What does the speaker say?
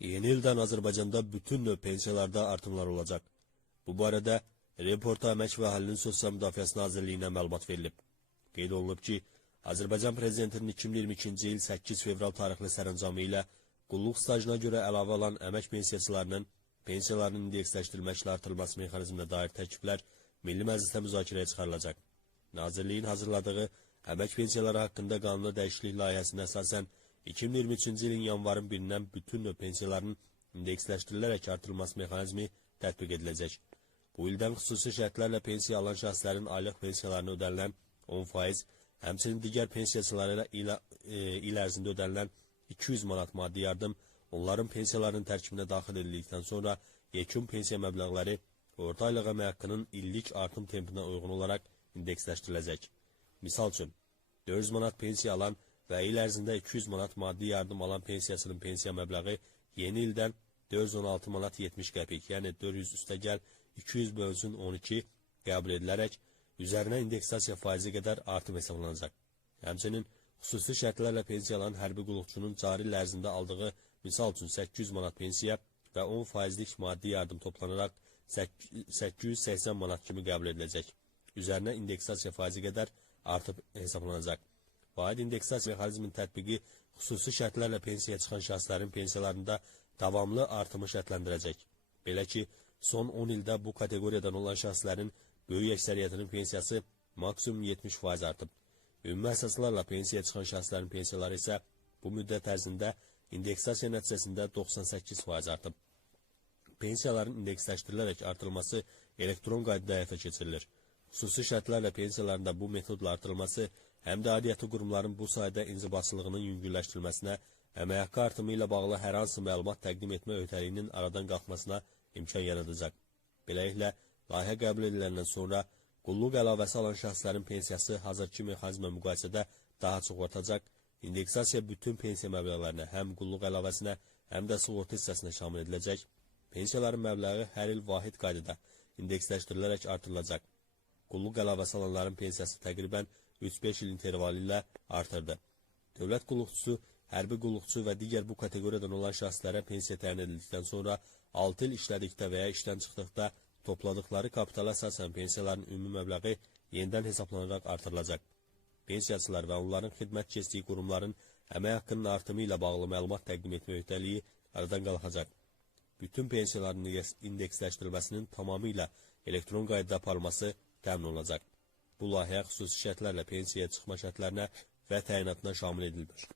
Yeni ildən Azərbaycanda bütün növ pensiyalarda artımlar olacaq. Bu barədə Reporta Əmək və Əhalinin Sosial Müdafiəsi Nazirliyinə məlumat verilib. Qeyd olunub ki, Azərbaycan Prezidentinin 2022-ci il 8 fevral tarixli sərəncamı ilə qulluq stajına görə əlavə alan əmək pensiyaçılarının pensiyalarının indeksləşdirilməklə artırılması mexanizminə dair təkliflər Milli Məclisdə müzakirəyə çıxarılacaq. Nazirliyin hazırladığı əmək pensiyaları haqqında qanuna dəyişiklik layihəsinə əsasən 2023-cü ilin yanvarın 1-dən bütün növ pensiyaların indeksləşdirilərək artırılması mexanizmi tətbiq ediləcək. Bu ildən xüsusi şərtlərlə pensiya alan şəxslərin aylıq pensiyalarına ödənilən 10%, həmçinin digər pensiyaçılara il, e, il ərzində ödənilən 200 manat maddi yardım onların pensiyalarının tərkibinə daxil edildikdən sonra yekun pensiya məbləğləri orta aylıq əmək haqqının illik artım tempinə uyğun olaraq indeksləşdiriləcək. Misal üçün, 400 manat pensiya alan və il ərzində 200 manat maddi yardım alan pensiyasının pensiya məbləği yeni ildən 416 manat 70 qəpik, yəni 400 üstəgəl 200 bölsün 12 qəbul edilərək üzərinə indeksasiya faizi qədər artım hesablanacaq. Həmçinin xüsusi şərtlərlə pensiya alan hərbi qulluqçunun cari il ərzində aldığı misal üçün 800 manat pensiya və 10 faizlik maddi yardım toplanaraq 880 manat kimi qəbul ediləcək. Üzərinə indeksasiya faizi qədər artıb hesablanacaq. Vaid indeksasiya mexanizminin tətbiqi xüsusi şərtlərlə pensiyaya çıxan şəxslərin pensiyalarında davamlı artımı şərtləndirəcək. Belə ki, son 10 ildə bu kateqoriyadan olan şəxslərin böyük əksəriyyətinin pensiyası maksimum 70% artıb. Ümumi əsaslarla pensiyaya çıxan şəxslərin pensiyaları isə bu müddət ərzində indeksasiya nəticəsində 98% artıb. Pensiyaların indeksləşdirilərək artırılması elektron qaydada həyata keçirilir. Xüsusi şərtlərlə pensiyalarında bu metodla artırılması həm də aidiyyəti qurumların bu sayədə inzibatçılığının yüngülləşdirilməsinə, əmək haqqı artımı ilə bağlı hər hansı məlumat təqdim etmə öhdəliyinin aradan qalxmasına imkan yaradacaq. Beləliklə, layihə qəbul ediləndən sonra qulluq əlavəsi alan şəxslərin pensiyası hazırki mexanizmlə müqayisədə daha çox artacaq. İndeksasiya bütün pensiya məbləğlərinə, həm qulluq əlavəsinə, həm də sığorta hissəsinə şamil ediləcək. Pensiyaların məbləği hər il vahid qaydada indeksləşdirilərək artırılacaq. Qulluq əlavəsi alanların pensiyası təqribən 3-5 il intervalı ilə artırdı. Dövlət qulluqçusu, hərbi qulluqçu və digər bu kateqoriyadan olan şəxslərə pensiya təyin edildikdən sonra 6 il işlədikdə və ya işdən çıxdıqda topladıkları kapitala əsasən pensiyaların ümumi məbləği yenidən hesablanaraq artırılacaq. Pensiyaçılar və onların xidmət keçdiyi qurumların əmək haqqının artımı ilə bağlı məlumat təqdim etmə öhdəliyi aradan qalxacaq. Bütün pensiyaların indeksləşdirilməsinin tamamilə elektron qaydada aparılması təmin olunacaq. Bu layihə xüsusi şərtlərlə pensiyaya çıxma şərtlərinə və təyinatına şamil edilir.